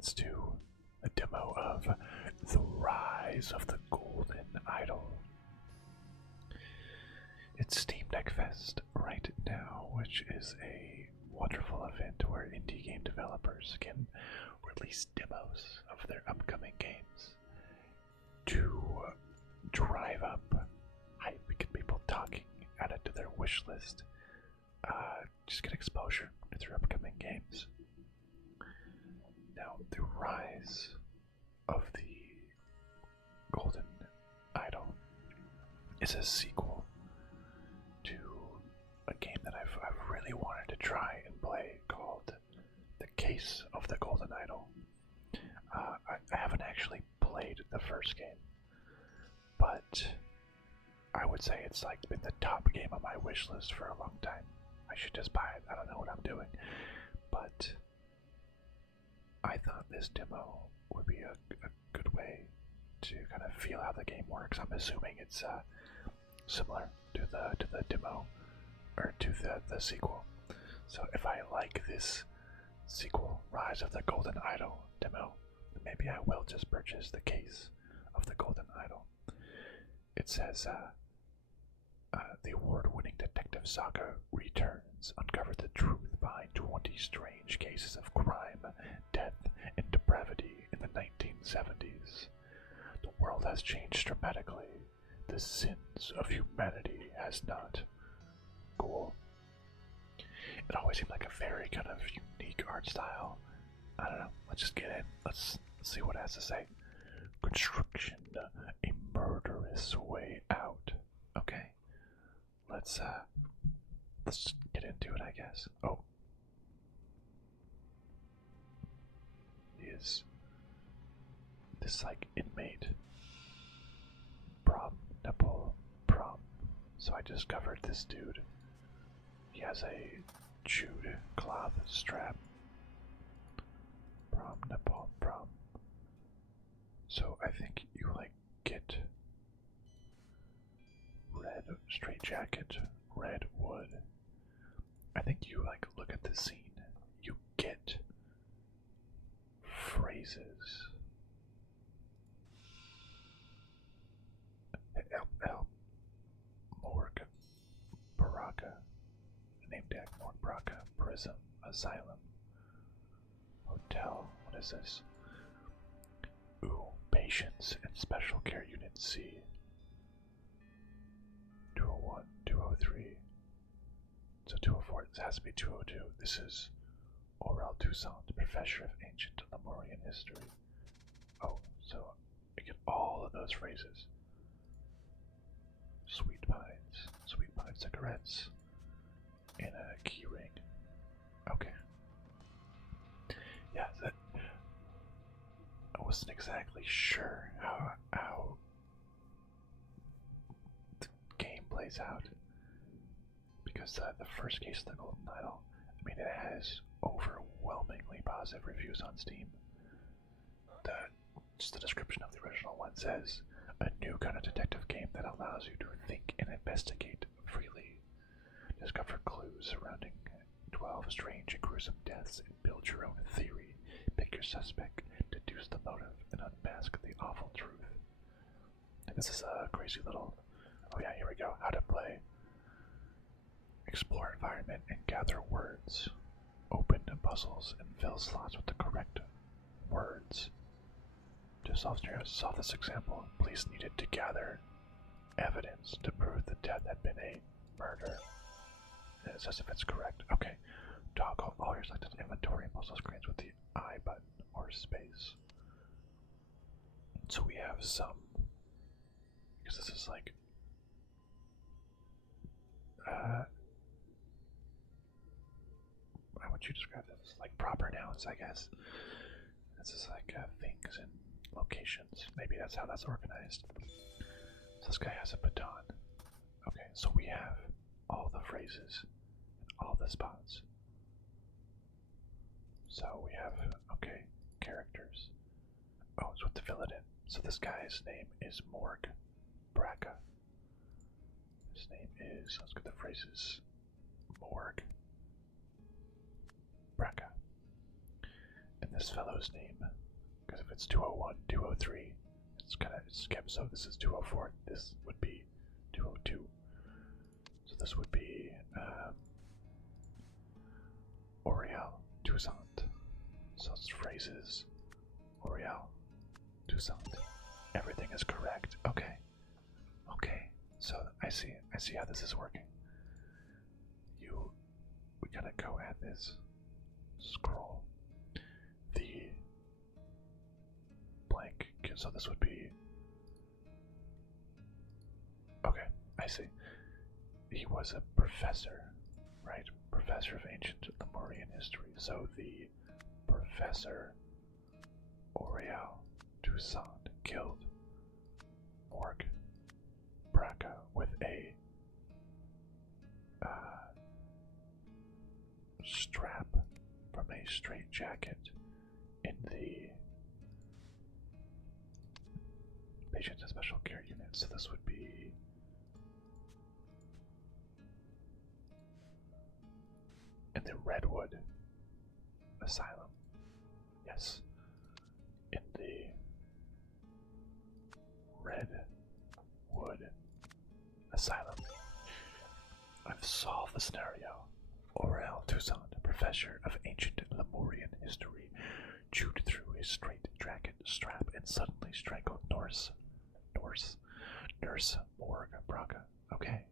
let's do a demo of The Rise of the Golden Idol. It's Steam Deck Fest right now, which is a wonderful event where indie game developers can release demos of their upcoming games to drive up hype, get people talking, add it to their wish list, just get exposure to their upcoming games. Now, The Rise of the Golden Idol is a sequel to a game that I've really wanted to try and play called The Case of the Golden Idol. I haven't actually played the first game, but I would say it's like been the top game on my wish list for a long time. I should just buy it. I don't know what I'm doing, but I thought this demo would be a good way to kind of feel how the game works. I'm assuming it's similar to the demo or to the sequel. So if I like this sequel, Rise of the Golden Idol demo, then maybe I will just purchase The Case of the Golden Idol. It says the award-winning detective saga returns, uncover the truth behind 20 strange cases of crime, death, and depravity in the 1970s. The world has changed dramatically. The sins of humanity has not. Cool. It always seemed like a very kind of unique art style. I don't know. Let's just get in. Let's see what it has to say. Contriction, a murderous way out. Okay. Let's get into it, I guess. Oh. Is this like inmate prom nipple prom? So I discovered this dude. He has a chewed cloth strap. Prom nipple prom. So I think you like get red straight jacket, red wood. I think you like look at the scene. You get phrases. El Morgue Baraka. Name tag Morgue Baraka. Prism. Asylum. Hotel. What is this? Ooh, Patients and Special Care Unit C. 201, 203. So 204, this has to be 202. This is Aurel Toussaint, Professor of Ancient Lemurian History. Oh, so I get all of those phrases. Sweet Pine cigarettes, and a key ring. Okay. Yeah, that I wasn't exactly sure how the game plays out, because the first Case of the Golden Idol, I mean, it has overwhelmingly positive reviews on Steam. Just the description of the original one says, a new kind of detective game that allows you to think and investigate freely. Discover clues surrounding 12 strange and gruesome deaths and build your own theory. Pick your suspect, deduce the motive, and unmask the awful truth. This is a crazy little... Oh yeah, here we go. How to play. Explore environment and gather words. Open puzzles and fill slots with the correct words. To solve this example, police needed to gather evidence to prove the death had been a murder. And it says if it's correct. Okay. Toggle all your selected inventory and puzzle screens with the I button or space. So we have some, because this is like how would you describe this? Like proper nouns, I guess. This is like things and locations. Maybe that's how that's organized. So this guy has a baton. Okay, so we have all the phrases and all the spots. So we have, okay, characters. Oh, it's with the fill it in. So this guy's name is Morgue Braca. His name is, let's get the phrases. Morgue Braca. And this fellow's name. Because if it's 201, 203, it's kind of skipped. So this is 204. This would be 202. So this would be Oriel Toussaint. So it's phrases Oriel Toussaint. Everything is correct. Okay. Okay. So I see how this is working. We gotta go at this. Scroll. The blank. So this would be. Okay, I see. He was a professor, right? Professor of ancient Lemurian history. So the Professor Oriel Toussaint killed Morg Braca with a strap from a straitjacket in the patient and special care unit. So this would be in the Redwood Asylum. Yes. In the Redwood Asylum. I've solved the scenario. Oriel Toussaint, professor of ancient Lemurian history, chewed through his straitjacket strap and suddenly strangled Nurse Morg Braca. Okay.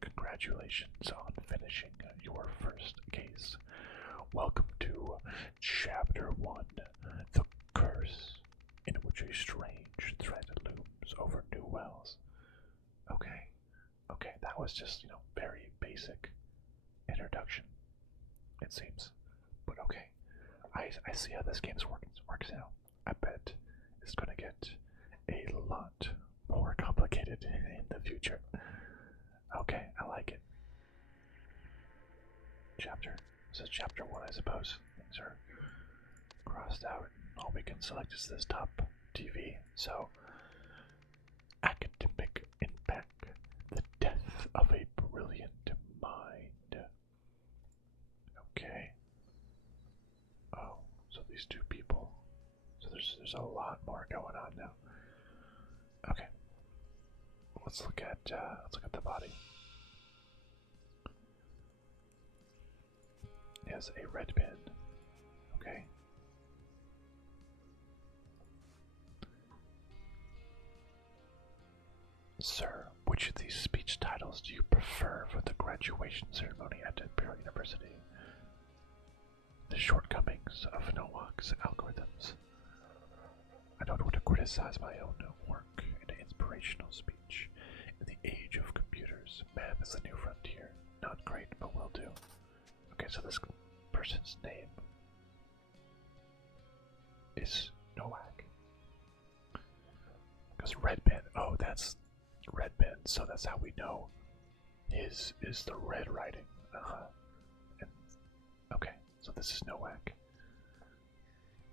Congratulations on finishing your first case. Welcome to Chapter 1, The Curse, in which a strange threat looms over New Wells. Okay, that was just, very basic introduction, it seems. But okay, I see how this game works now. I bet it's gonna get a lot more complicated in the future. Okay, I like it. This is chapter 1, I suppose. Things are crossed out. All we can select is this top TV. So, academic impact. The death of a brilliant mind. Okay. Oh, so these two people. So there's a lot more going on now. Okay. Let's look at the body. He has a red pin. Okay. Sir, which of these speech titles do you prefer for the graduation ceremony at Imperial University? The shortcomings of Nowak's algorithms. I don't want to criticize my own work in an inspirational speech. In the age of computers, man is the new frontier. Not great, but will do. Okay, so this person's name is Nowak. Because red pen, oh, that's red pen, so that's how we know his is the red writing. And, okay, so this is Nowak.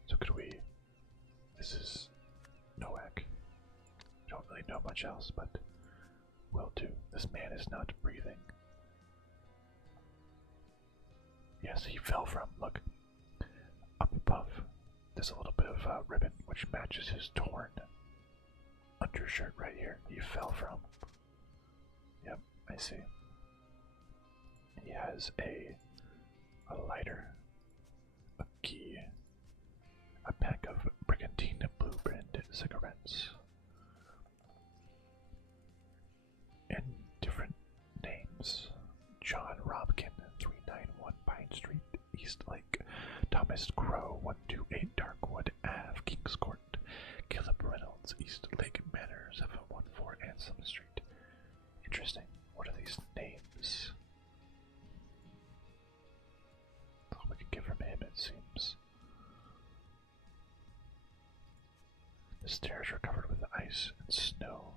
So this is Nowak. Don't really know much else, but will do. This man is not breathing. Yes, he fell from, look, up above. There's a little bit of ribbon which matches his torn undershirt right here. He fell from. Yep, I see. He has a lighter, a key, a pack of Brigantine Blueprint cigarettes, and different names. John Robkin, 391 Pine Street, East Lake. Thomas Crow, 128 Darkwood Ave, Kings Court. Caleb Reynolds, East Lake Manor, 714 Anselm Street. Interesting. What are these names? All we can get from him, it seems. The stairs are covered with ice and snow.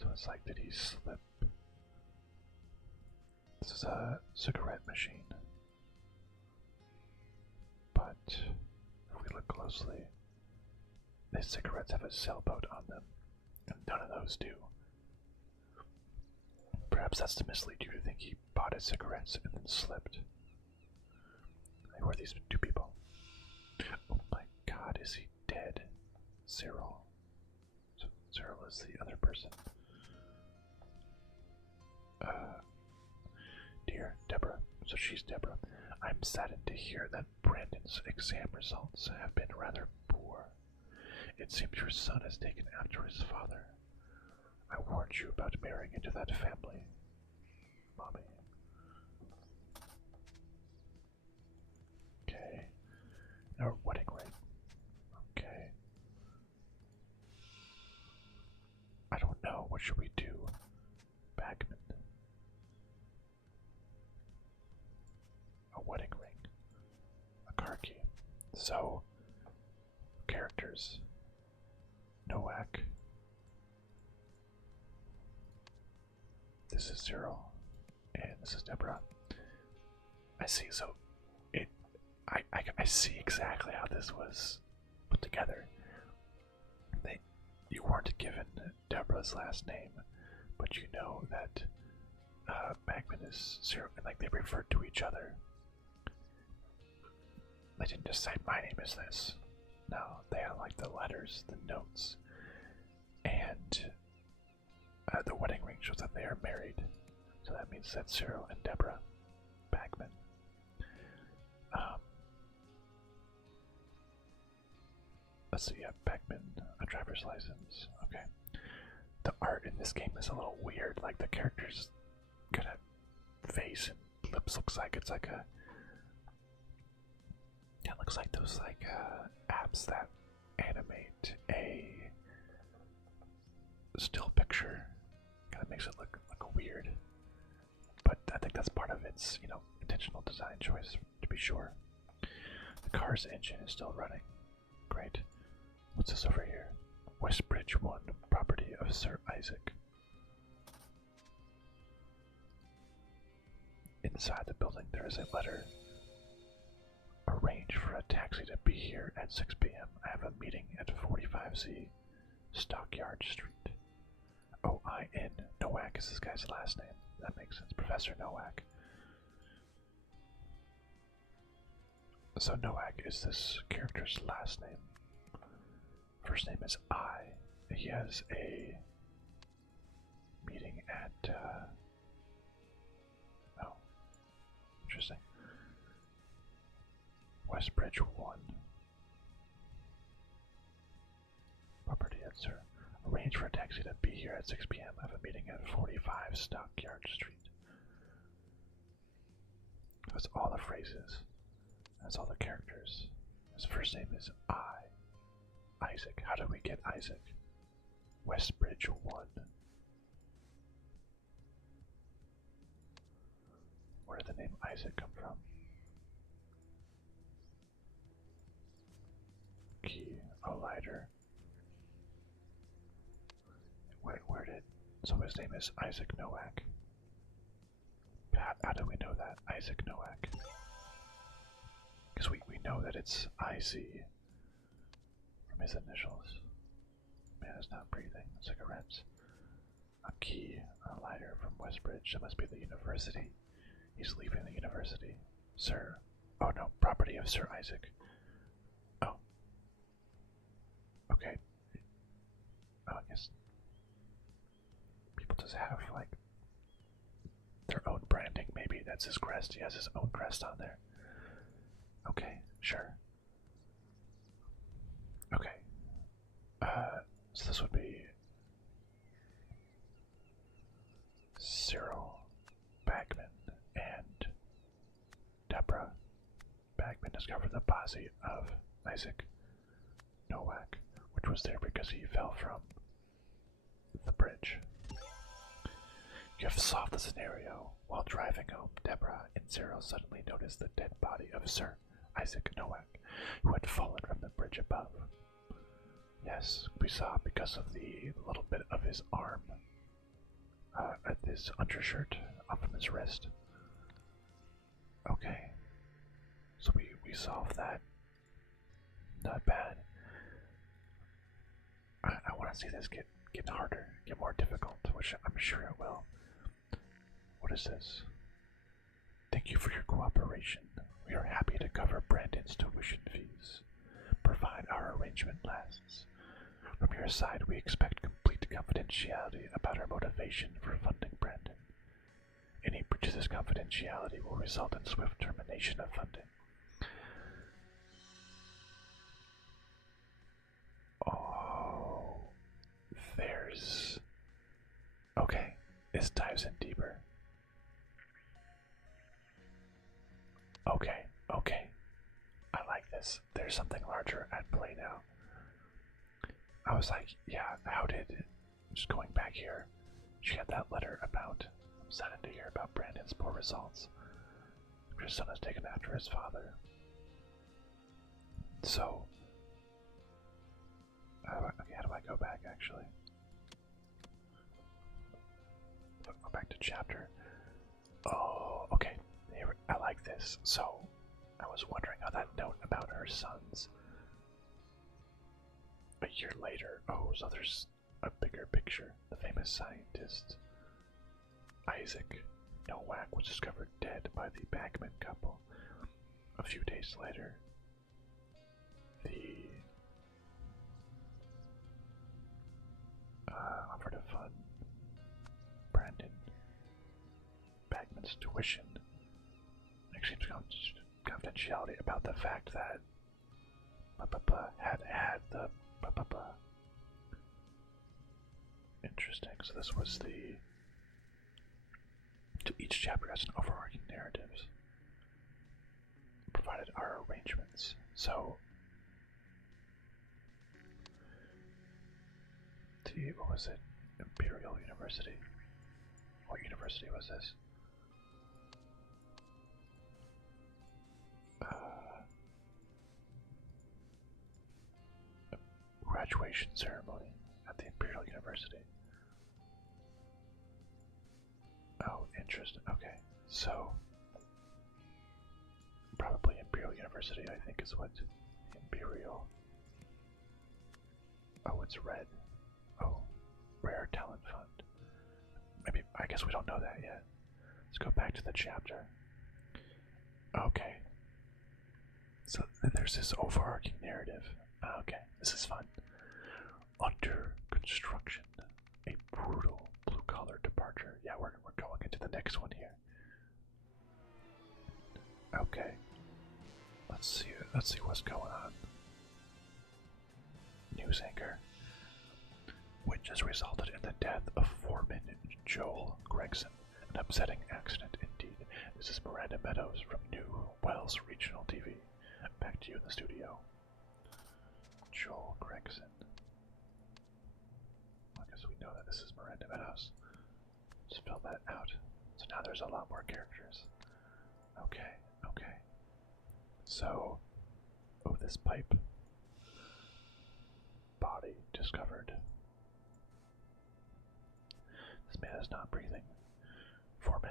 So it's like, did he slip? This is a cigarette machine. But if we look closely, these cigarettes have a sailboat on them, and none of those do. Perhaps that's to mislead you to think he bought his cigarettes and then slipped. Who are these two people? Oh my god, is he dead? Cyril. So Cyril is the other person. Dear Deborah, so she's Deborah. I'm saddened to hear that Brandon's exam results have been rather poor. It seems your son has taken after his father. I warned you about marrying into that family, Mommy. Okay. Our wedding ring. Okay. I don't know. What should we do? Bagman. A wedding ring. A car key. So, characters. Nowak. This is Cyril. And this is Deborah. I see, so I see exactly how this was put together. You weren't given Deborah's last name, but you know that Bagman is Cyril, and like they referred to each other. They didn't just say my name is this. No, they had like the letters, the notes, and the wedding ring shows that they are married. So that means that Cyril and Deborah Bagman. Let's see, Bagman, a driver's license. Okay. The art in this game is a little weird. Like the character's kind of face and lips looks like it's like a. Yeah, it looks like those like apps that animate a still picture. Kind of makes it look weird. But I think that's part of its, intentional design choice, to be sure. The car's engine is still running. Great. What's this over here? Westbridge 1, property of Sir Isaac. Inside the building there is a letter. Arrange for a taxi to be here at 6 p.m. I have a meeting at 45C, Stockyard Street. O-I-N. Nowak is this guy's last name. That makes sense. Professor Nowak. So Nowak is this character's last name. First name is I. He has a meeting at, oh, interesting. Westbridge 1. Property at Sir. Arrange for a taxi to be here at 6 p.m. I have a meeting at 45 Stockyard Street. That's all the phrases. That's all the characters. His first name is I. Isaac. How do we get Isaac? Westbridge 1. Where did the name Isaac come from? Key. A lighter. Where did... So his name is Isaac Nowak. How do we know that? Isaac Nowak. Because we know that it's IC from his initials. Man is not breathing. Cigarettes. A key, a lighter from Westbridge. That must be the university. He's leaving the university. Sir. Oh no, property of Sir Isaac. Oh. Okay. Oh, I guess people just have, like, their own branding. Maybe that's his crest. He has his own crest on there. Okay, sure. Okay. So this would be Cyril, Bagman, and Deborah. Bagman discovered the posse of Isaac Nowak, which was there because he fell from the bridge. You have solved the scenario. While driving home, Deborah and Cyril suddenly noticed the dead body of Sir Isaac Nowak, who had fallen from the bridge above. Yes, we saw because of the little bit of his arm at this undershirt up from his wrist. Okay, so we solved that. Not bad. I want to see this get harder, get more difficult, which I'm sure it will. What is this? Thank you for your cooperation. We are happy to cover Brandon's tuition fees, provided our arrangement lasts. From your side, we expect complete confidentiality about our motivation for funding Brandon. Any breach of this confidentiality will result in swift termination of funding. Oh, there's... Okay, this dives in deeper. Okay. I like this. There's something larger at play now. I was like, yeah, how did... Just going back here, she had that letter about... I'm saddened to hear about Brandon's poor results. His son has taken after his father. So... Okay, how do I go back, actually? Go back to chapter. Oh, okay. I like this. So, I was wondering how that note about her sons. A year later. Oh, so there's a bigger picture. The famous scientist Isaac Nowak was discovered dead by the Bagman couple. A few days later, the offer to fund Brandon Bagman's tuition. Extreme confidentiality about the fact that had the Interesting. So this was the... To each chapter has an overarching narrative. Provided our arrangements. So... what was it? Imperial University. What university was this? A graduation ceremony at the Imperial University. Oh, interesting. Okay, so probably Imperial University, I think, is what Imperial. Oh, it's red. Oh, Rare Talent Fund. Maybe, I guess we don't know that yet. Let's go back to the chapter. Okay. So then there's this overarching narrative. Okay, this is fun. Under construction. A brutal blue-collar departure. Yeah, we're going into the next one here. Okay. Let's see what's going on. News anchor. Which has resulted in the death of foreman Joel Gregson. An upsetting accident indeed. This is Miranda Meadows from New Wells Regional TV. Back to you in the studio. Joel Gregson. I guess we know that this is Miranda Meadows. Let's fill that out. So now there's a lot more characters. Okay. So, oh, this pipe. Body discovered. This man is not breathing. Foreman,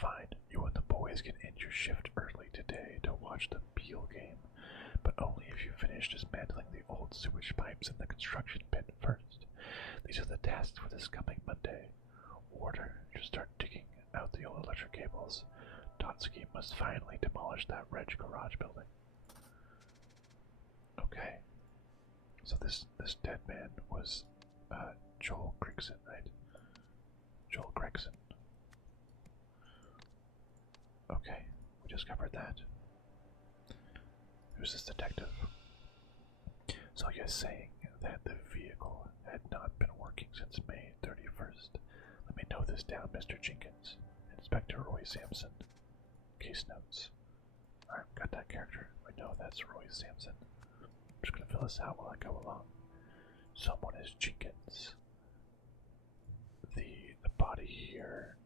fine. You and the boys can end your shift early today to watch the Peel game, but only if you finish dismantling the old sewage pipes in the construction pit first. These are the tasks for this coming Monday. Warder, you start digging out the old electric cables. Totsky must finally demolish that Reg garage building. Okay. So this dead man was Joel Gregson, right? Joel Gregson. Okay, we just covered that. Who's this detective? So you're saying that the vehicle had not been working since May 31st. Let me note this down, Mr. Jenkins. Inspector Roy Sampson. Case notes. Alright, got that character. I know that's Roy Sampson. I'm just gonna fill this out while I go along. Someone is Jenkins. The body here.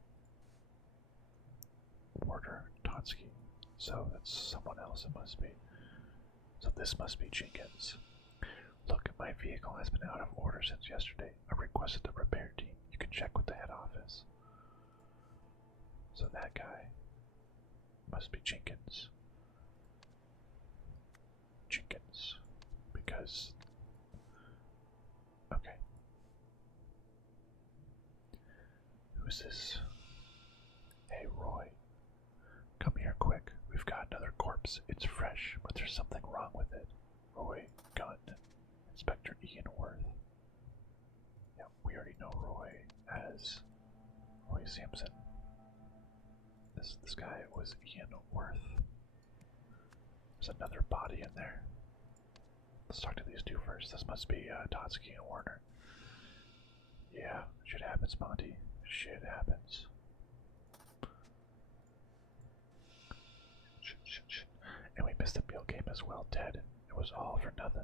Warder Totsky. So that's someone else, it must be. So this must be Jenkins. Look, my vehicle has been out of order since yesterday. I requested the repair team. You can check with the head office. So that guy must be Jenkins. Because... Okay. Who's this? Hey, Roy. Come here quick. We've got another court perhaps it's fresh, but there's something wrong with it. Roy, Gunn, Inspector Ian Worth. Yeah, we already know Roy as Roy Sampson. This guy was Ian Worth. There's another body in there. Let's talk to these two first. This must be Totsky and Warner. Yeah, shit happens, Monty. Shit happens. Shit. And we missed the meal game as well, Ted. It was all for nothing.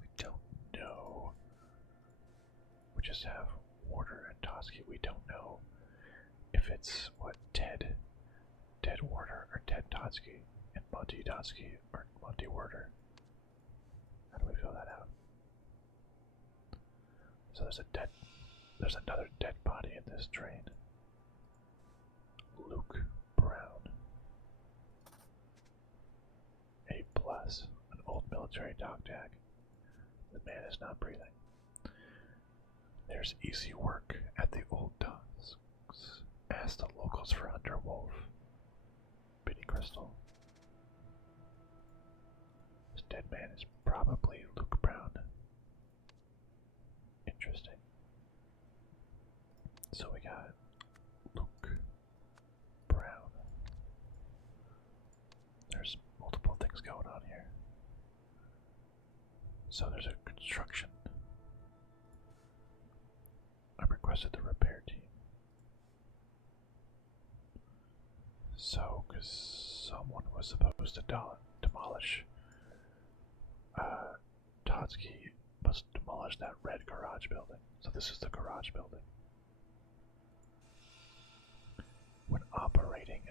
We don't know. We just have Warner and Totsky. We don't know if it's Ted Warner or Ted Totsky, and Monty Totsky or Monty Warner. How do we fill that out? So there's another dead body in this train. Luke Brown. A+, an old military dog tag. The man is not breathing. There's easy work at the old docks. Ask the locals for Hunter Wolf. Biddy Crystal. This dead man is probably Luke Brown. Interesting. So we got Luke Brown. There's multiple things going on here. So there's a construction. I requested the repair team. So, because someone was supposed to demolish, Totsky must demolish that red garage building. So this is the garage building. When operating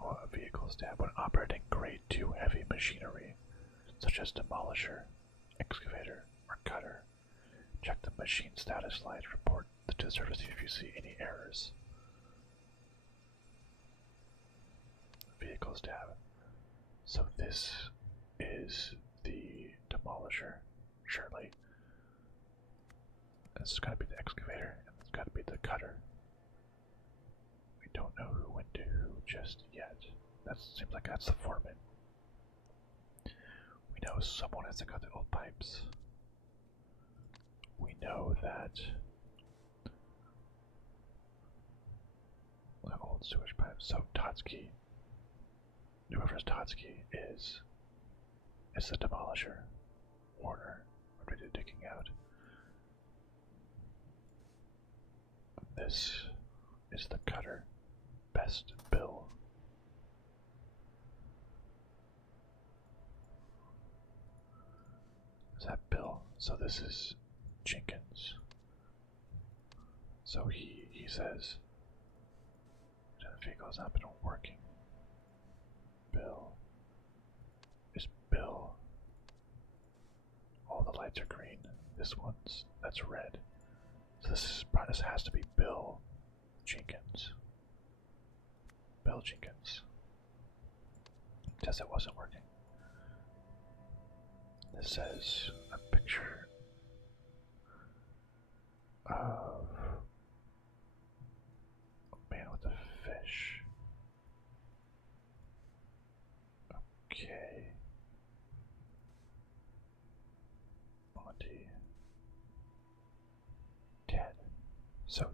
a vehicle stab, when operating grade 2 heavy machinery, such as demolisher, excavator, or cutter, check the machine status light. Report to the service if you see any errors. Vehicles tab. So this is the demolisher, surely. This has got to be the excavator, and this has got to be the cutter. We don't know who went to who just yet. That seems like that's the foreman. We know someone has to cut the old pipes. We know that old sewage pipes. So Totsky, whoever's Totsky is the demolisher. Warner, what do we do digging out? This is the cutter. Best Bill. Is that Bill? So this is Jenkins. So he says the vehicle's not been working. Bill. Is Bill. All the lights are green. That's red. So this has to be Bill Jenkins. Bill Jenkins. Guess it wasn't working. This says a picture of a man with a fish. Okay. Monty. Ted. So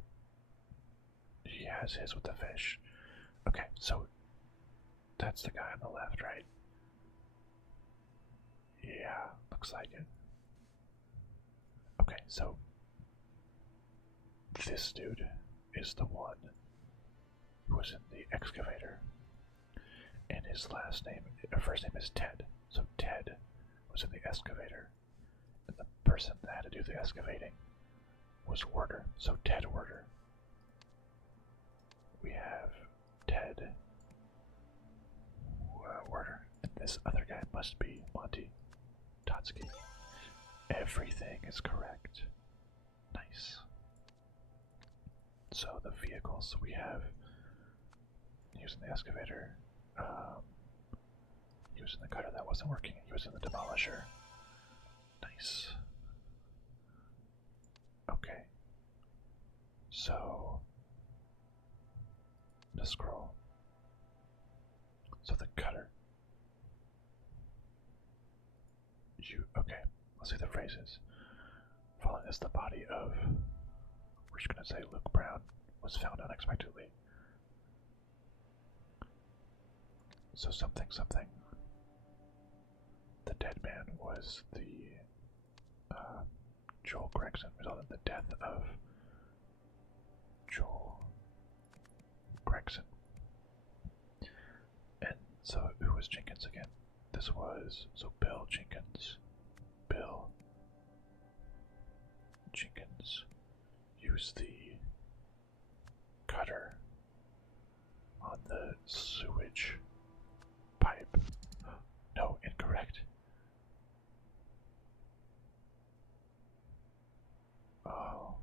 he has his with the fish. Okay, so that's the guy on the left, right? Yeah, looks like it. Okay, so this dude is the one who was in the excavator, and his first name is Ted. So Ted was in the excavator, and the person that had to do the excavating was Werder. So Ted Werder. We have Ted Werder, and this other guy must be Monty Totsky. Everything is correct. Nice. So the vehicles we have, using the excavator, using the cutter that wasn't working, using the demolisher. Nice. Okay. So, to scroll. So the cutter. Okay, let's see the phrases. Following this, the body of, we're just gonna say Luke Brown, was found unexpectedly. So something. The dead man was the Joel Gregson, resulted in the death of Joel Gregson. And so who was Jenkins again? This was, so Bill Jenkins. Bill Jenkins used the cutter on the sewage pipe. No, incorrect. Oh.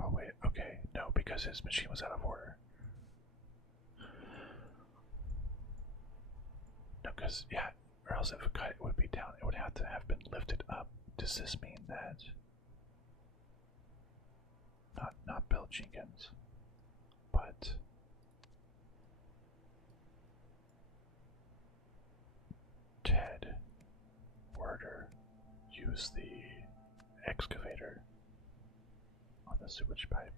Oh wait, okay, no, because his machine was out of order. No, because, yeah, or else if it would be down, it would have to have been lifted up. Does this mean that... Not Bill Jenkins, but... Ted Werder used the excavator on the sewage pipe.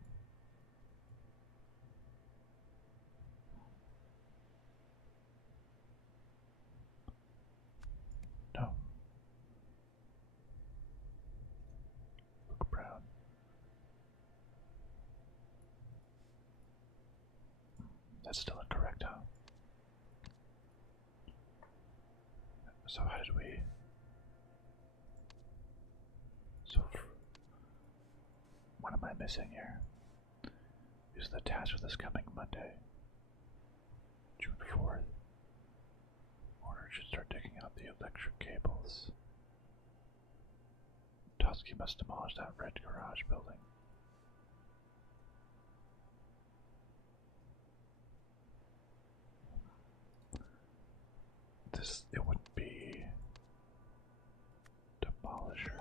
No. Luke Brown. That's still incorrect, huh? So how did we... So what am I missing here? Is the task for this coming Monday, June 4th. Order should start taking out the electric cables. Toski must demolish that red garage building. It would be demolisher.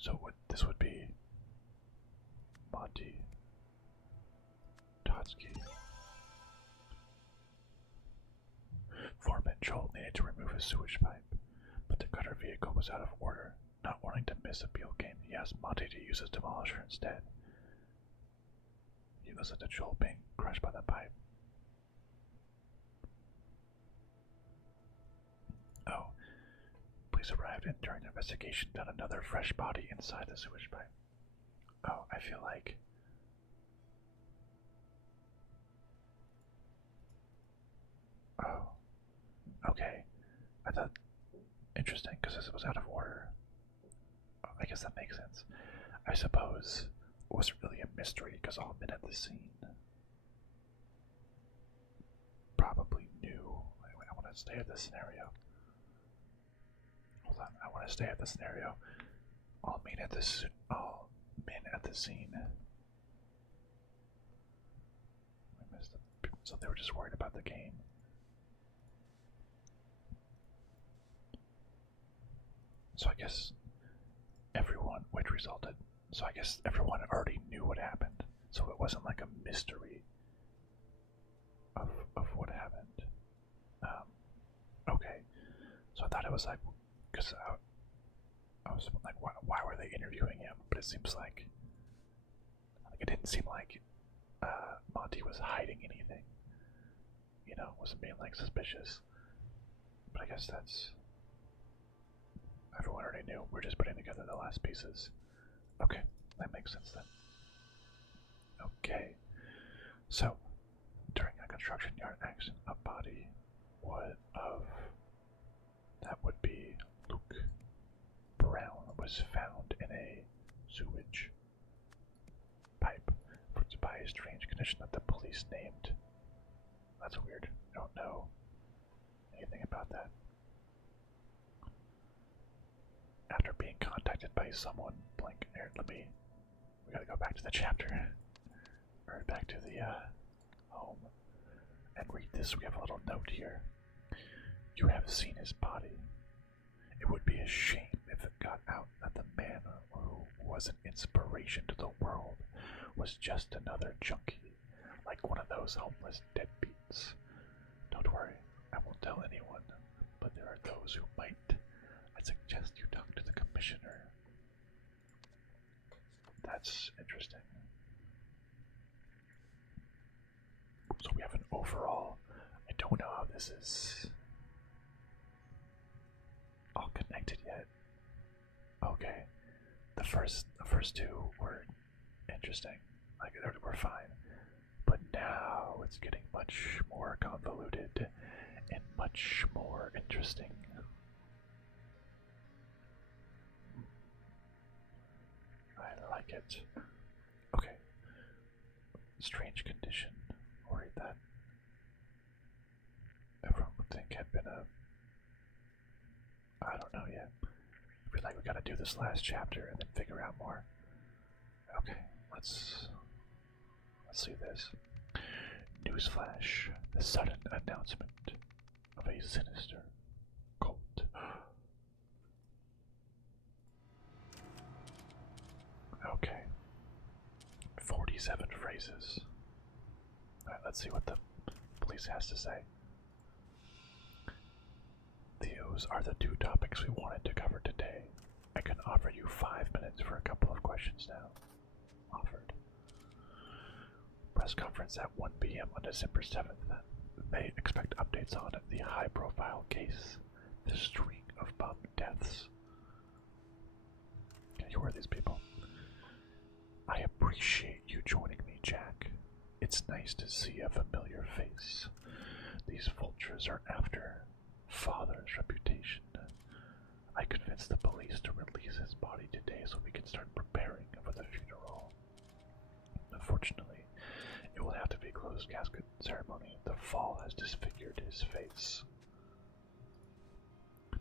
So this would be Monty Totsky. Foreman Joel needed to remove his sewage pipe, but the cutter vehicle was out of order. Not wanting to miss a Beale game, he asked Monty to use his demolisher instead. He listened to Joel being crushed by the pipe. Oh, police arrived and during the investigation found another fresh body inside the sewage pipe. Oh, I feel like... Oh, okay. I thought... Interesting, because this was out of order. Oh, I guess that makes sense. I suppose it wasn't really a mystery because all men at the scene probably knew. I want to stay at this scenario. Hold on, I want to stay at the scenario. All men at the scene. So they were just worried about the game. So I guess everyone, which resulted. So I guess everyone already knew what happened. So it wasn't like a mystery of what happened. Okay. So I thought it was like, because I was like, why were they interviewing him? But it seems like it didn't seem like Monty was hiding anything. You know, wasn't being like suspicious. But I guess that's... Everyone already knew. We're just putting together the last pieces. Okay, that makes sense then. Okay, so during a construction yard accident, a body that would be Luke Brown was found in a sewage pipe by a strange condition that the police named. That's weird. I don't know anything about that. After being contacted by someone, here, we gotta go back to the chapter, or back to the home, and read this. We have a little note here. You have seen his body. It would be a shame if it got out that the man who was an inspiration to the world was just another junkie, like one of those homeless deadbeats. Don't worry, I won't tell anyone, but there are those who might. I suggest you talk to the commissioner. That's interesting. So we have an overall. I don't know how this is all connected yet. Okay, the first two were interesting. Like they were fine, but now it's getting much more convoluted and much more interesting. I like it. Okay. Strange condition. I'll read that. Everyone would think had been a... I don't know yet. I feel like we gotta do this last chapter and then figure out more. Okay, let's see this. Newsflash. The sudden announcement of a sinister cult. Okay. 47 phrases. Alright, let's see what the police has to say. Those are the two topics we wanted to cover today. I can offer you 5 minutes for a couple of questions now. Offered. Press conference at 1 p.m. on December 7th. They expect updates on the high-profile case, the string of bomb deaths. Okay, who are these people? I appreciate you joining me, Jack. It's nice to see a familiar face. These vultures are after Father's reputation. I convinced the police to release his body today so we can start preparing for the funeral. Unfortunately, it will have to be a closed casket ceremony. The fall has disfigured his face.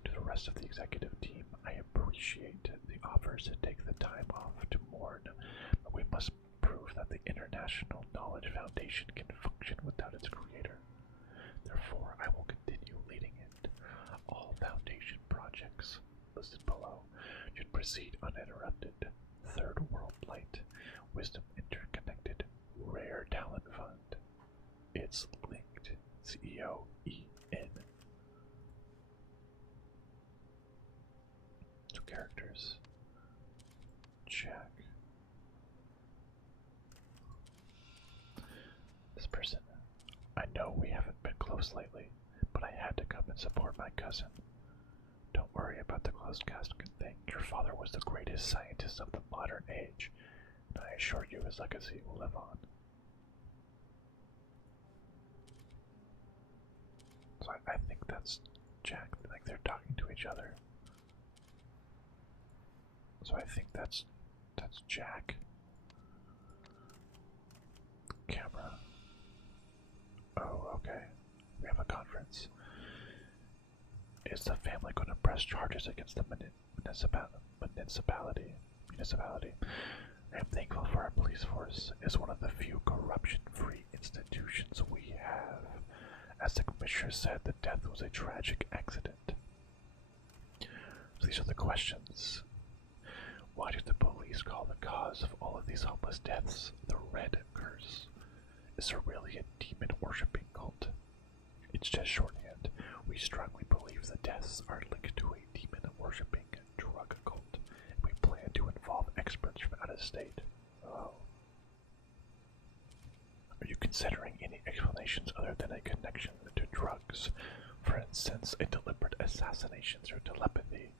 To the rest of the executive team, I appreciate the offers to take the time off to mourn, but we must prove that the International Knowledge Foundation can function without its creator. Therefore, I will continue leading it. All Foundation projects listed below should proceed uninterrupted. Third World Light, Wisdom Interconnected, Rare Talent Fund. It's linked. CEO EN. Two characters. Check. This person. I know we haven't been close lately, but I had to come and support my cousin. Don't worry about the closed casket thing. Your father was the greatest scientist of the modern age, and I assure you his legacy will live on. So I think that's Jack, like they're talking to each other. So I think that's Jack. Camera. Oh, okay. We have a conference. Is the family going to press charges against the municipality? I am thankful for our police force. It's one of the few corruption-free institutions we have. As the commissioner said, the death was a tragic accident. So these are the questions. Why did the police call the cause of all of these homeless deaths the Red Curse? Is there really a demon-worshipping cult? It's just shorthand. We strongly believe the deaths are linked to a demon-worshipping drug cult. We plan to involve experts from out of state. Oh. Are you considering any explanations other than a connection to drugs? For instance, a deliberate assassination through telepathy.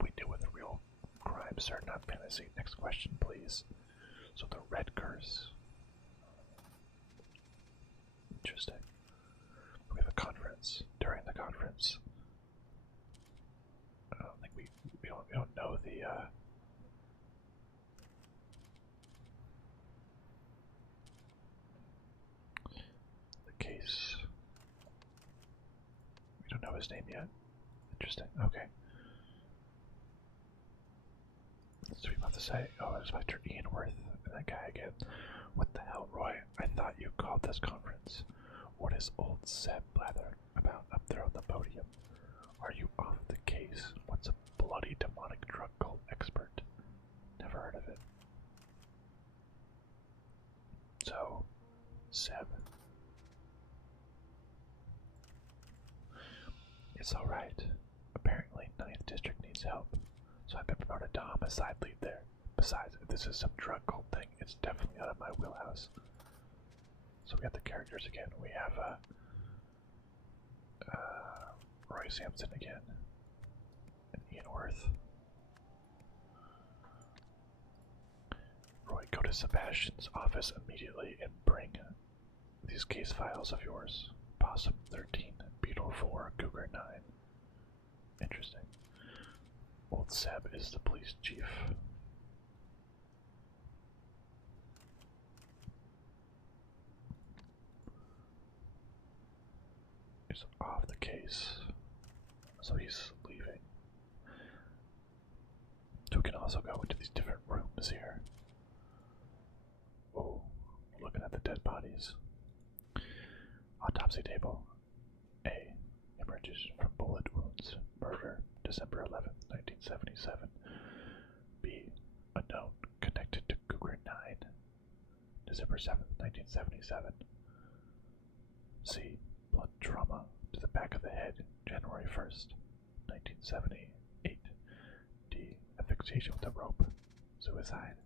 We deal with real crime, sir, not fantasy. Next question, please. So the Red Curse. Interesting. We have a conference. During the conference, I don't think we don't know the case. We don't know his name yet. Interesting. Okay. What's we about to say? Oh, Inspector Ian Worth and that guy again. What the hell, Roy? I thought you called this conference. What is old Seb blathering about up there on the podium? Are you off the case? What's a bloody demonic drug cult expert? Never heard of it. So, Seb. It's alright. Apparently, 9th District needs help, so I've been promoted to homicide lead there. Besides, if this is some drug cult thing, it's definitely out of my wheelhouse. So we got the characters again. We have Roy Sampson again, and Ian Worth. Roy, go to Sebastian's office immediately and bring these case files of yours. Possum 13, Beetle 4, Cougar 9. Interesting. Old Seb is the police chief. He's off the case, so he's leaving. So we can also go into these different rooms here. Oh, looking at the dead bodies. Autopsy table. A. Emerges from bullet wounds. Murder, December 11th, 1977. B. Unknown, connected to Cougar 9. December 7th, 1977. C. Blunt trauma to the back of the head, January 1st, 1978. D. Asphyxiation with a rope. Suicide.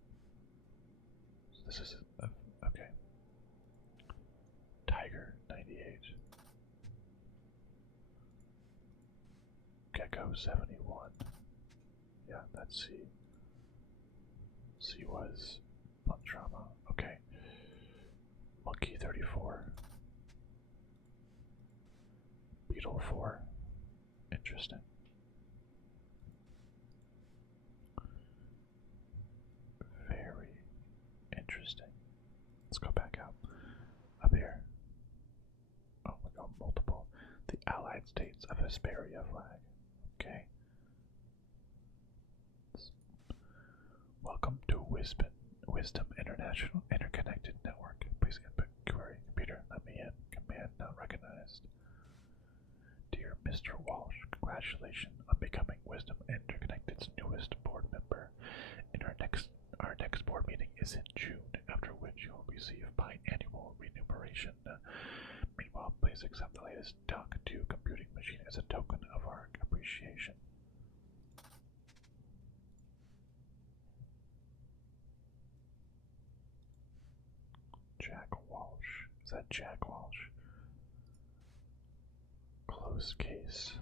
So this is okay. Tiger 98. Gecko 71. Yeah, that's C. C was blunt trauma. Okay. Monkey 34. Beetle 4. Interesting. Very interesting. Let's go back out. Up here. Oh, we got multiple. The Allied States of Hesperia flag. Okay. Welcome to Wisdom International Interconnected Network. Please input query. Computer, let me in. Command not recognized. Dear Mr. Walsh, congratulations on becoming Wisdom Interconnected's newest board member. Our next board meeting is in June, after which you will receive biannual remuneration. Meanwhile, please accept the latest Dock 2 computing machine as a token of our appreciation. Jack Walsh. Is that Jack Walsh? Closed case.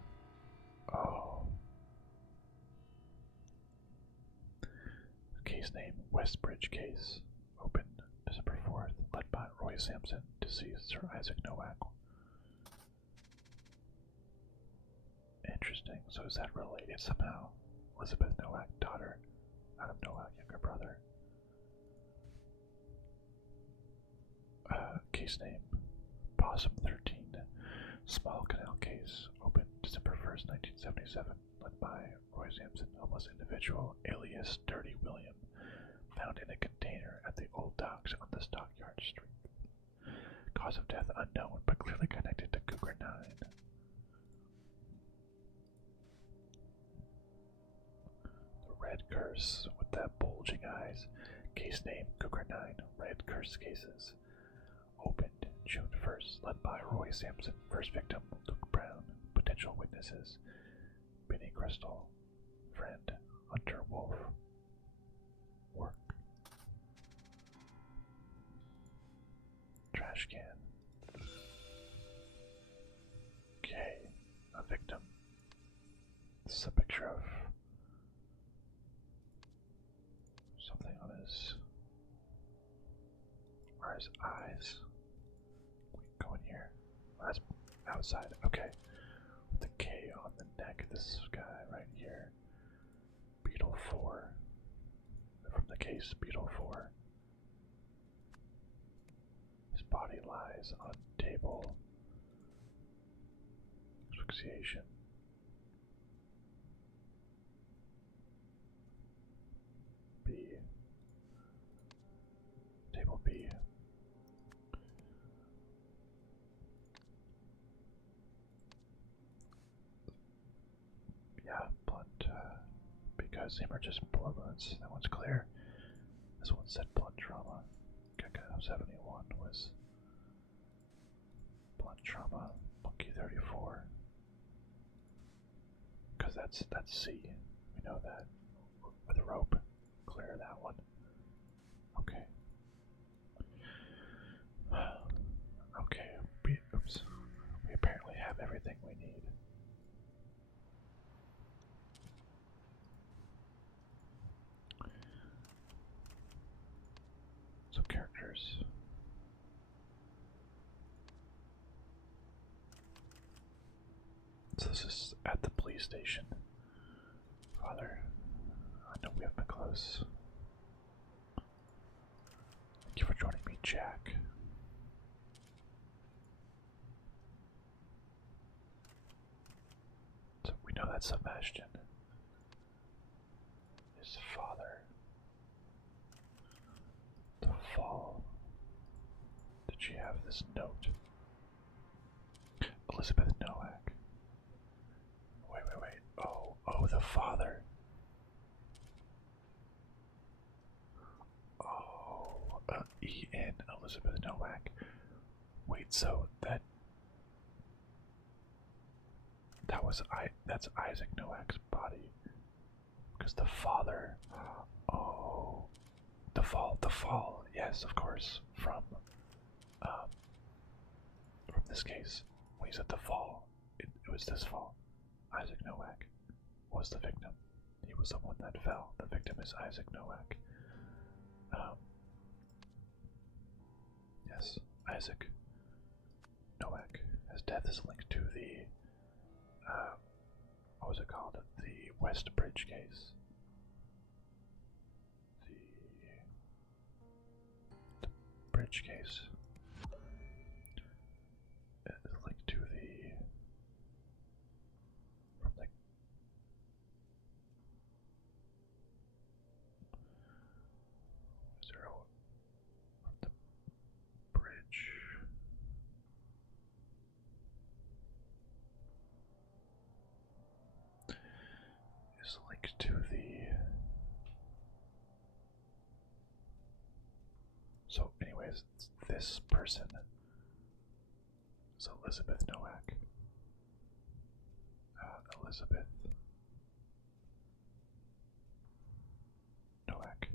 Oh. Case name, Westbridge case. Open December 4th. Led by Roy Sampson, deceased Sir Isaac Nowak. Interesting. So is that related somehow? Elizabeth Nowak, daughter. Adam Nowak, younger brother. Case name, Possum 13. Small canal case. Open December 1st, 1977. Led by Roy Sampson, homeless individual, alias Dirty William. Found in a container at the old docks on the Stockyard Street. Cause of death unknown, but clearly connected to Cougar 9. The Red Curse with that bulging eyes. Case name Cougar 9. Red Curse cases. Opened June 1st, led by Roy Sampson. First victim, Luke Brown. Potential witnesses, Benny Crystal. Friend, Hunter Wolf. Work. Trash can. Okay, a victim. This is a picture of something on his, or his eyes. We can go in here. Oh, that's outside. Okay. With the K on the neck, this guy right here. Beetle 4. From the case, Beetle 4. His body lies on table. Asphyxiation. B. Table B. Because hemorrhages and blood wounds. That one's clear. This one said blood trauma. Kaka 71 was blood trauma. Monkey 34. Because that's C. We know that. With a rope. Clear that one. Okay. Okay. Oops. We apparently have everything we need. Some characters. So this is at the police station. Father, I know we have been close. Thank you for joining me, Jack. So we know that Sebastian, his father, the fall. Did she have this note? Elizabeth Nowak. Wait. Oh, the father. Oh, E.N. Elizabeth Nowak. Wait, so that's Isaac Nowak's body. Because the father, oh, the fall, yes, of course, from this case. When he said the fall, it was this fall. Isaac Nowak was the victim. He was the one that fell. The victim is Isaac Nowak. Yes, Isaac Nowak. His death is linked to the, what was it called? The West Bridge case. The bridge case. It's linked to the, from the, from the bridge. Is linked to the. So, anyways, this person is Elizabeth Nowak. Elizabeth Nowak.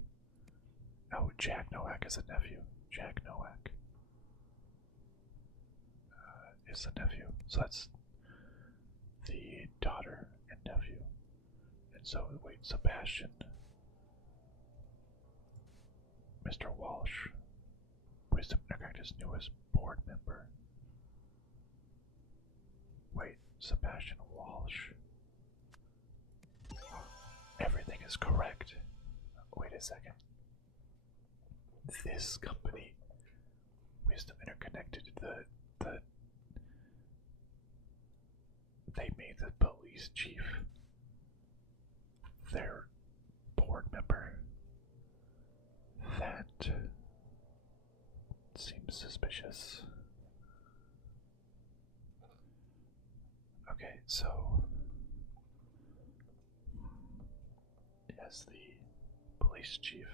Oh, Jack Nowak is a nephew. Jack Nowak is the nephew. So that's the daughter and nephew. And so, wait, Sebastian, Mr. Walsh, Wisdom Interactive's newest board member. Wait, Sebastian Walsh. Everything is correct. Wait a second. This company, Wisdom Interconnected, they made the police chief their board member. That seems suspicious. Okay, so yes, the police chief.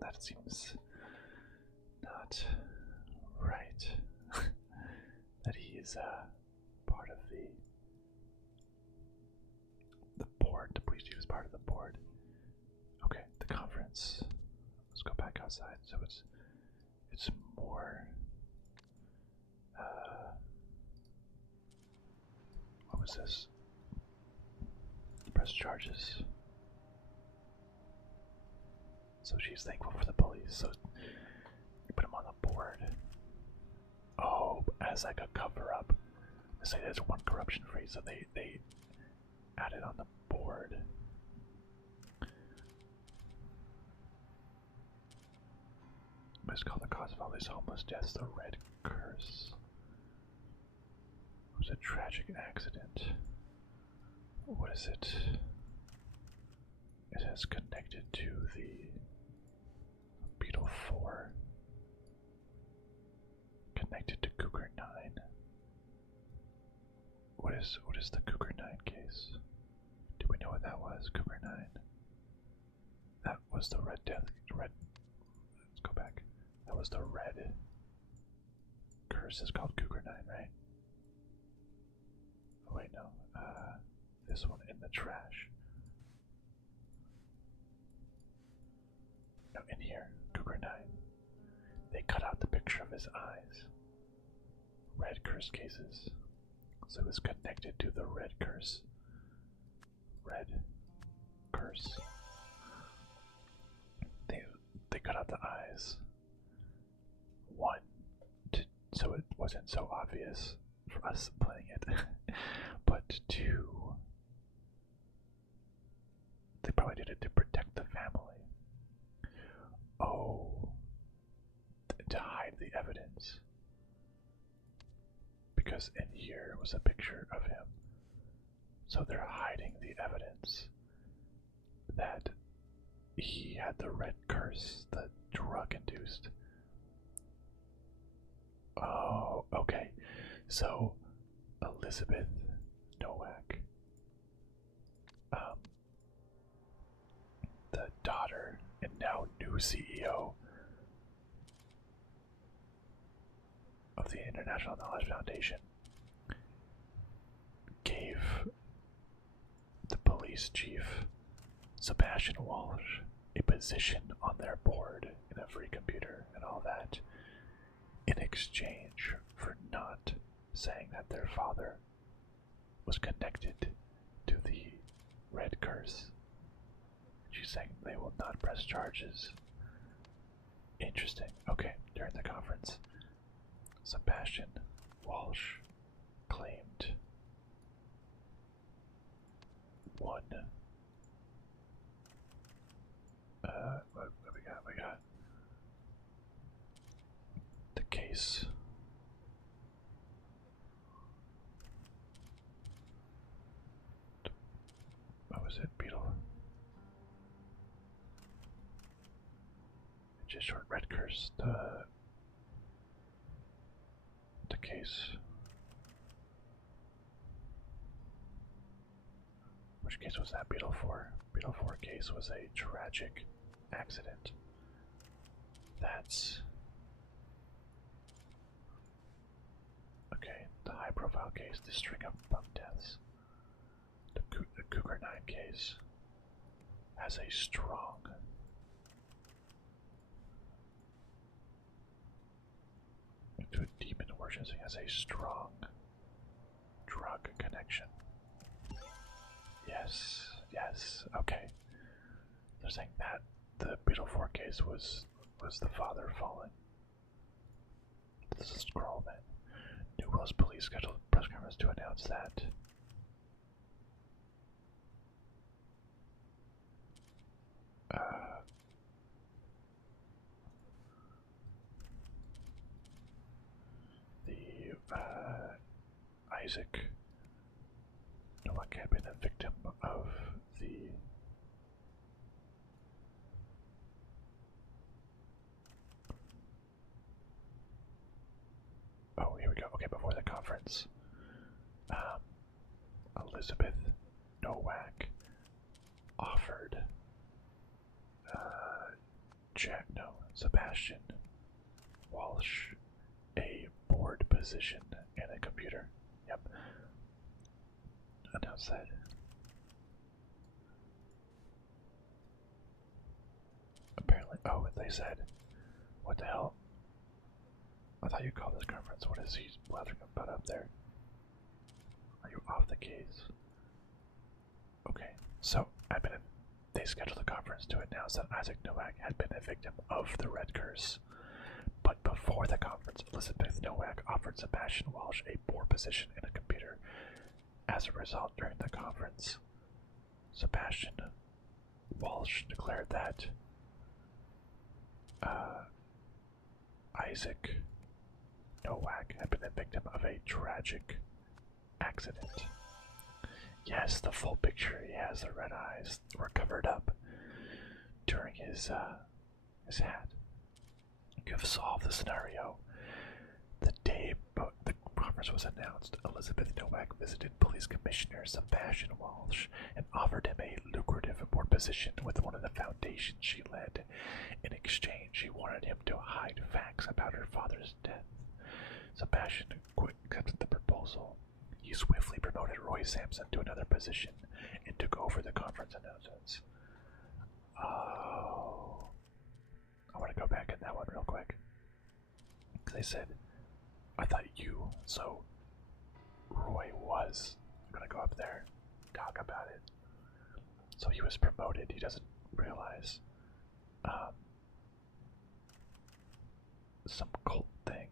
That seems not right. That he is part of the board. The police chief is part of the board. Okay, the conference. Let's go back outside. So it's more. What was this? Press charges. So she's thankful for the police. So you put him on the board. Oh, as like a cover up. They say there's one corruption free, so they added on the board. Let's call the cause of all these homeless deaths the Red Curse. It was a tragic accident. What is it? It has connected to the Beetle 4. Connected to Cougar 9. What is the Cougar 9 case? case. Do we know what that was? Cougar 9. That was the red death. Red. Let's go back. That was the red curse. Is called Cougar 9, right? Oh wait, no. This one in the trash. No, in here. Cougar 9. They cut out the picture of his eyes. Red curse cases. So it was connected to the red curse. Red curse. They cut out the eyes. One, so it wasn't so obvious for us playing it. But two, they probably did it to protect the family. Oh, to hide the evidence. Because in here was a picture of him. So they're hiding the evidence that he had the red curse, the drug-induced. Oh, okay. So Elizabeth Nowak, the daughter and now new CEO of the International Knowledge Foundation, gave the police chief, Sebastian Walsh, a position on their board and a free computer and all that, in exchange for not saying that their father was connected to the red curse. She's saying they will not press charges. Interesting. Okay, during the conference, Sebastian Walsh claimed one. What we got? We got the case. What was it? Beetle. Just short red curse. The case. Which case was that? Beetle 4. Beetle 4 case was a tragic accident. That's okay. The high profile case, the string of bum deaths. The Cougar 9 case has a strong into a demon worship, has a strong drug connection. Yes, yes, okay. They're saying that the Beetle 4 case was the father falling. This is scroll, man. New Wales police scheduled a press conference to announce that. Isaac Nowak had been a victim of the oh, here we go. Okay, before the conference, Elizabeth Nowak offered Sebastian Walsh a board position and a computer. Yep. Announce that. Apparently, oh, they said, what the hell? I thought you called this conference. What is he blathering about up there? Are you off the case? Okay, so they scheduled a conference to announce that Isaac Nowak had been a victim of the Red Curse. But before the conference, Elizabeth Nowak offered Sebastian Walsh a board position in a computer. As a result, during the conference, Sebastian Walsh declared that Isaac Nowak had been a victim of a tragic accident. Yes, the full picture. He has the red eyes were covered up during his hat. You have solved the scenario. The day the conference was announced, Elizabeth Nowak visited police commissioner Sebastian Walsh and offered him a lucrative board position with one of the foundations she led. In exchange, she wanted him to hide facts about her father's death. Sebastian accepted the proposal. He swiftly promoted Roy Sampson to another position and took over the conference announcements. Oh. I want to go back in that one real quick. They said, I thought you, so Roy was gonna go up there, talk about it. So he was promoted, he doesn't realize. Some cult thing.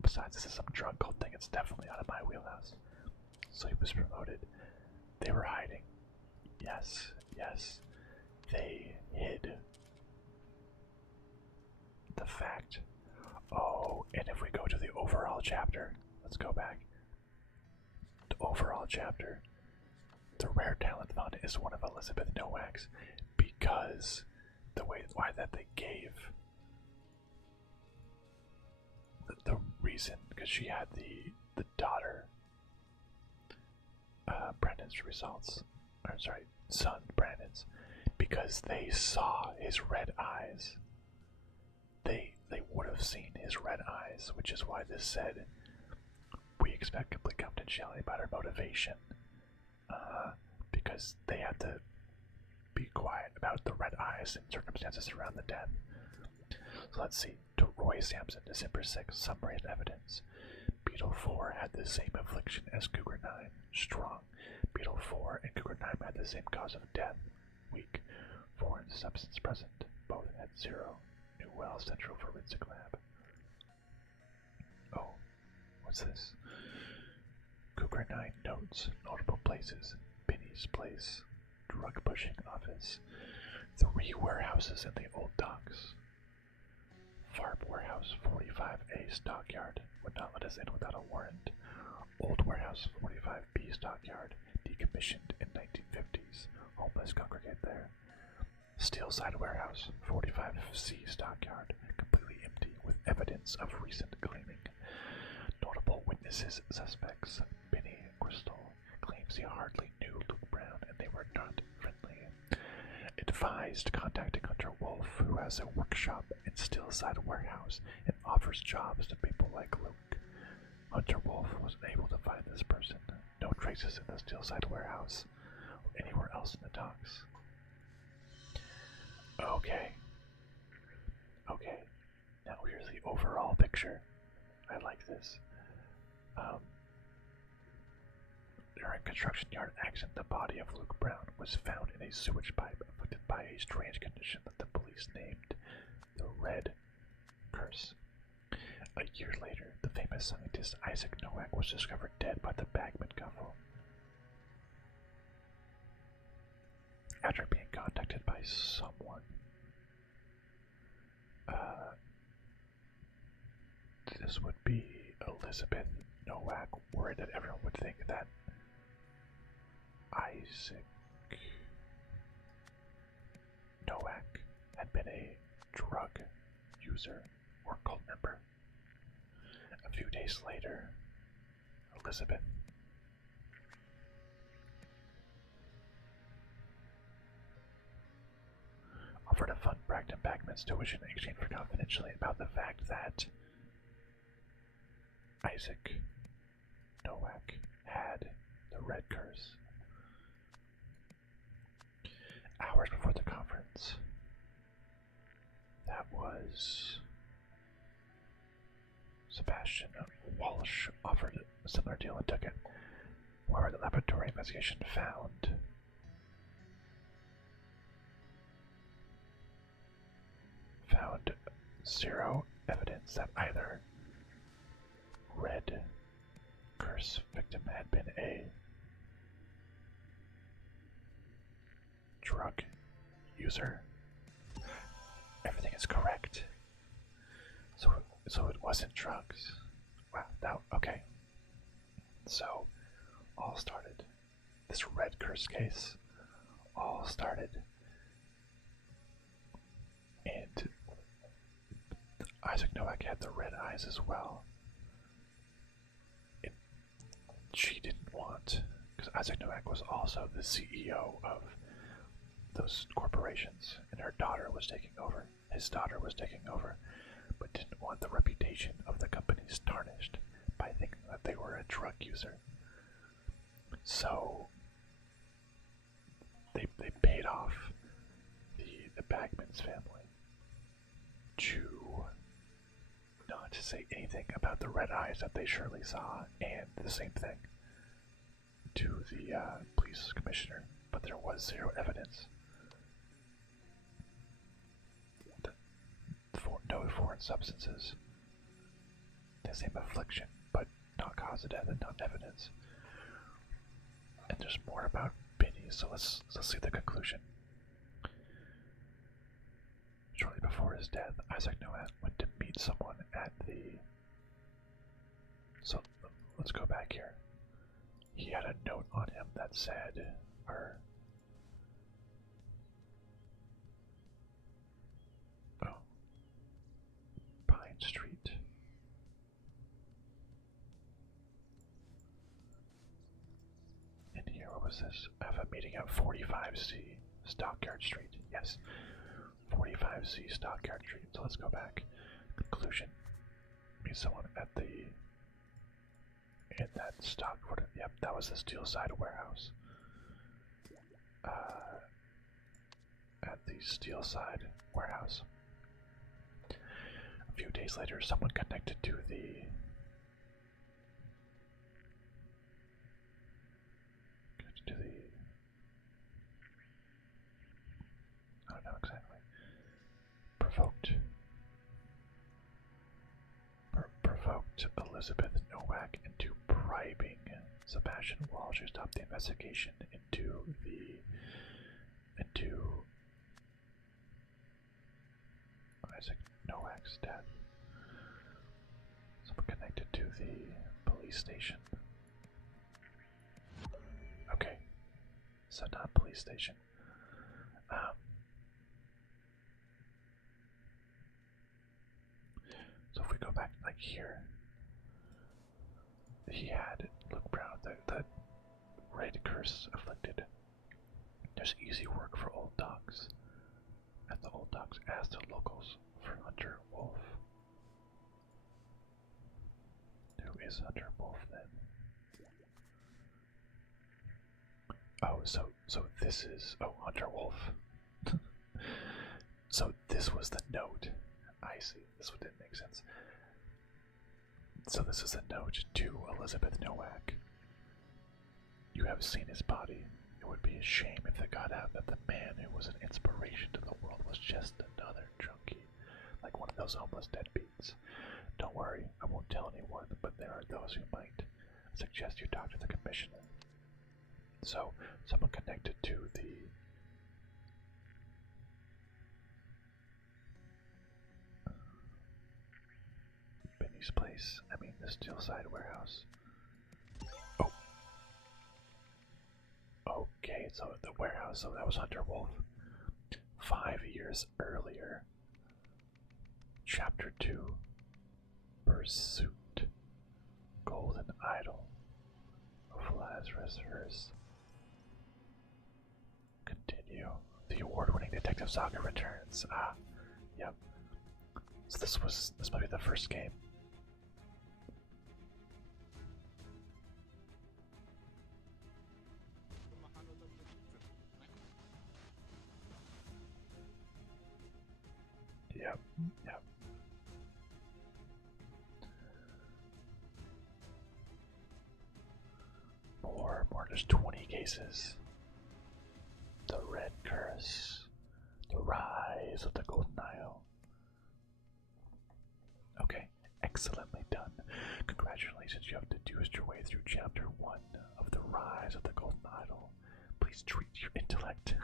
Besides, this is some drug cult thing, it's definitely out of my wheelhouse. So he was promoted. They were hiding. Yes, yes. They hid the fact. Oh, and if we go to the overall chapter, let's go back. The overall chapter. The Rare Talent Fund is one of Elizabeth Nowak's because why that they gave the reason, because she had the daughter, Brandon's results, or sorry, son Brandon's, because they saw his red eyes. They would have seen his red eyes, which is why this said, we expect complete confidentiality about her motivation, because they had to be quiet about the red eyes and circumstances around the death. So let's see. To Roy Sampson, December 6th, summary of evidence. Beetle 4 had the same affliction as Cougar 9, strong. Beetle 4 and Cougar 9 had the same cause of death, weak. Foreign substance present, both had 0. New Well Central Forensic Lab. Oh, what's this? Cougar 9 notes, notable places, Benny's place, drug pushing office, 3 warehouses in the old docks. Farb Warehouse 45A Stockyard would not let us in without a warrant. Old Warehouse 45B Stockyard, decommissioned in 1950s. Homeless congregate there. Steelside Warehouse 45C Stockyard, completely empty with evidence of recent cleaning. Notable witnesses, suspects. Benny Crystal claims he hardly knew Luke Brown and they were not friendly. Advised contacting Hunter Wolf, who has a workshop in Steelside Warehouse and offers jobs to people like Luke. Hunter Wolf was unable to find this person. No traces in the Steelside Warehouse or anywhere else in the docks. Okay. Okay. Now here's the overall picture. I like this. During construction yard accident, the body of Luke Brown was found in a sewage pipe afflicted by a strange condition that the police named the Red Curse. A year later, the famous scientist Isaac Nowak was discovered dead by the Bagman couple. After being contacted by someone, this would be Elizabeth Nowak, worried that everyone would think that Isaac Nowak had been a drug user or cult member. A few days later, Elizabeth offered to fund Bragdon Bagman's tuition in exchange for confidentially about the fact that Isaac Nowak had the Red Curse. Hours before the conference, that was Sebastian Walsh offered a similar deal and took it. However, the laboratory investigation found zero evidence that either Red Curse victim had been a drug user. Everything is correct. So it wasn't drugs. Wow, okay. So all started, this Red Curse case all started, and Isaac Nowak had the red eyes as well. She didn't want, because Isaac Nowak was also the CEO of those corporations, and her daughter was taking over. His daughter was taking over, but didn't want the reputation of the companies tarnished by thinking that they were a drug user. So they paid off the Bagman's family to not to say anything about the red eyes that they surely saw, and the same thing to the police commissioner, but there was zero evidence. No foreign substances. The same affliction, but not cause of death and not evidence. And there's more about Benny, so let's see the conclusion. Shortly before his death, Isaac Nowak went to meet someone at the... So, let's go back here. He had a note on him that said, Pine Street. In here, what was this? I have a meeting at 45C Stockyard Street. Yes, 45C Stockyard Street. So let's go back. Conclusion. Meet someone at the... in that stock... Yep, that was the Steelside warehouse. At the Steelside warehouse. A few days later, someone connected to the... I don't know exactly. Provoked Elizabeth Nowak into bribing Sebastian Walsh to stop the investigation into Isaac Nowak's death. Someone connected to the police station. Okay, so not police station. So if we go back like here, he had Luke Brown, the red curse afflicted. There's easy work for old dogs. And the old dogs asked the locals for Hunter Wolf. Who is Hunter Wolf then? Oh, so this is Hunter Wolf. So this was the note. I see. This one didn't make sense. So this is a note to Elizabeth Nowak. You have seen his body. It would be a shame if it got out that the man who was an inspiration to the world was just another junkie, like one of those homeless deadbeats. Don't worry, I won't tell anyone, but there are those who might. I suggest you talk to the commissioner. So, someone connected to the... Benny's place. I mean, the Steelside warehouse. Oh. Okay, so the warehouse, so that was Hunter Wolf. 5 years earlier. Chapter 2. Pursuit. Golden Idol of Lazarus Hearst. Continue. The award-winning detective saga returns. Ah, yep. So this might be the first game. Yep. More, there's 20 cases. The Red Curse. The Rise of the Golden Isle. Okay, excellently done. Congratulations, you have deduced your way through Chapter 1 of The Rise of the Golden Idol. Please treat your intellect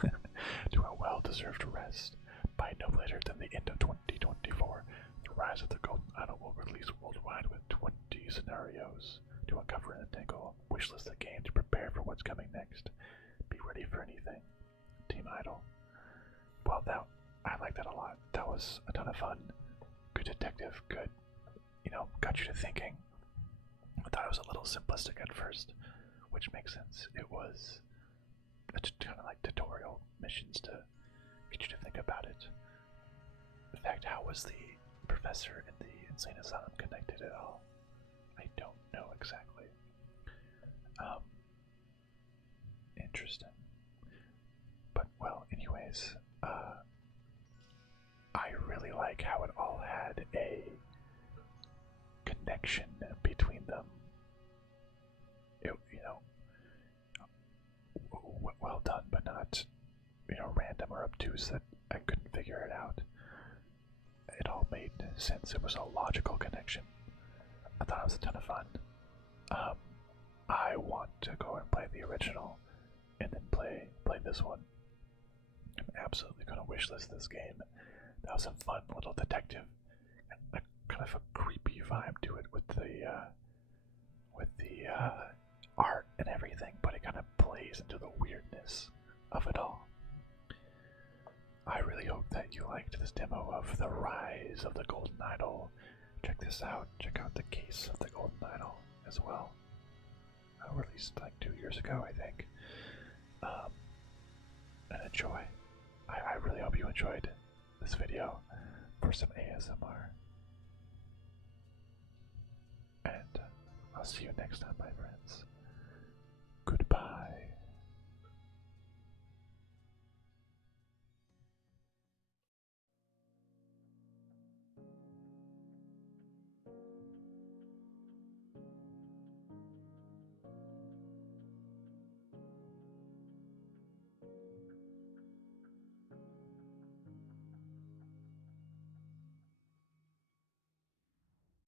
to a well-deserved rest. By no later than the end of 2024, The Rise of the Golden Idol will release worldwide with 20 scenarios to uncover and untangle. Wishlist the game to prepare for what's coming next. Be ready for anything. Team Idol. Well, I like that a lot. That was a ton of fun. Good detective, good, got you to thinking. I thought it was a little simplistic at first which makes sense. It was kind of like tutorial missions to get you to think about it. In fact, how was the professor in the insane asylum connected at all? I don't know exactly. Interesting. But, well, anyways, I really like how it all had a connection between them. Well done, but not, random or obtuse that I couldn't figure it out. It all made sense. It was a logical connection. I thought it was a ton of fun. I want to go and play the original and then play this one. I'm absolutely going to wishlist this game. That was a fun little detective, and kind of a creepy vibe to it with the art and everything, but it kind of plays into the weirdness of it all. I really hope that you liked this demo of The Rise of the Golden Idol. Check this out. Check out the case of the Golden Idol as well. Released like 2 years ago, I think. And enjoy. I really hope you enjoyed this video for some ASMR. And I'll see you next time, my friends.